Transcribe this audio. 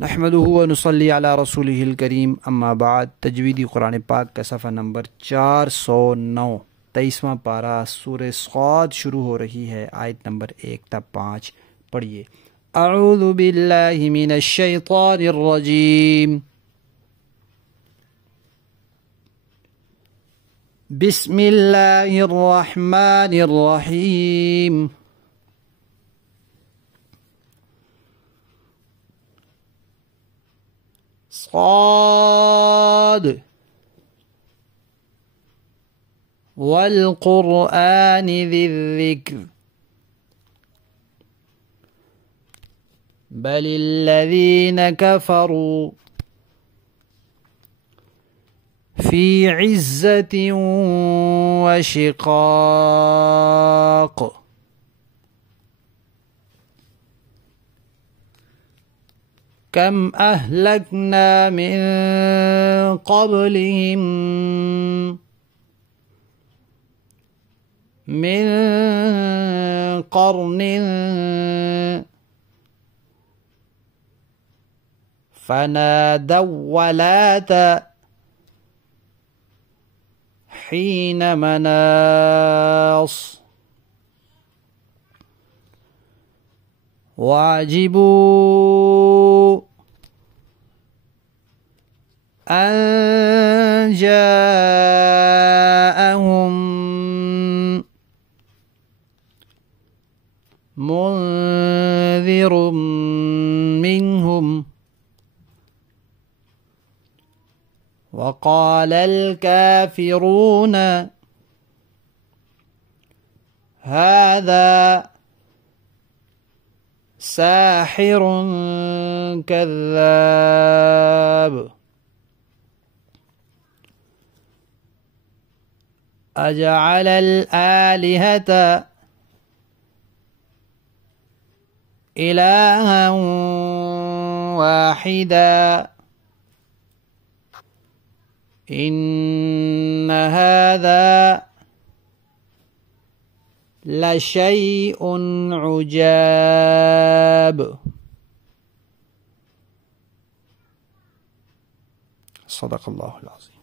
नहमदुहु व नुसल्ली अला रसूलिहिल करीम अम्मा बाद। तजवीदी कुरान पाक का सफ़ा नंबर 409 23वां पारा सूरह सौद शुरू हो रही है। आयत नंबर 1 तक 5 पढ़िए। अऊज़ु बिल्लाहि मिनश शैतानिर रजीम। बिस्मिल्लाहिर रहमानिर रहीम। صاد والقرآن ذي الذكر بل الذين كفروا في عزة وشقاق كم أهلكنا من قبلهم من قرن فنادوا ولات حين مناص وعجبوا أن جاءهم منذر منهم وقال الكافرون هذا ساحر كذاب أجعل الآلهة إلها واحدا إن هذا لشيء عجاب صدق الله العظيم।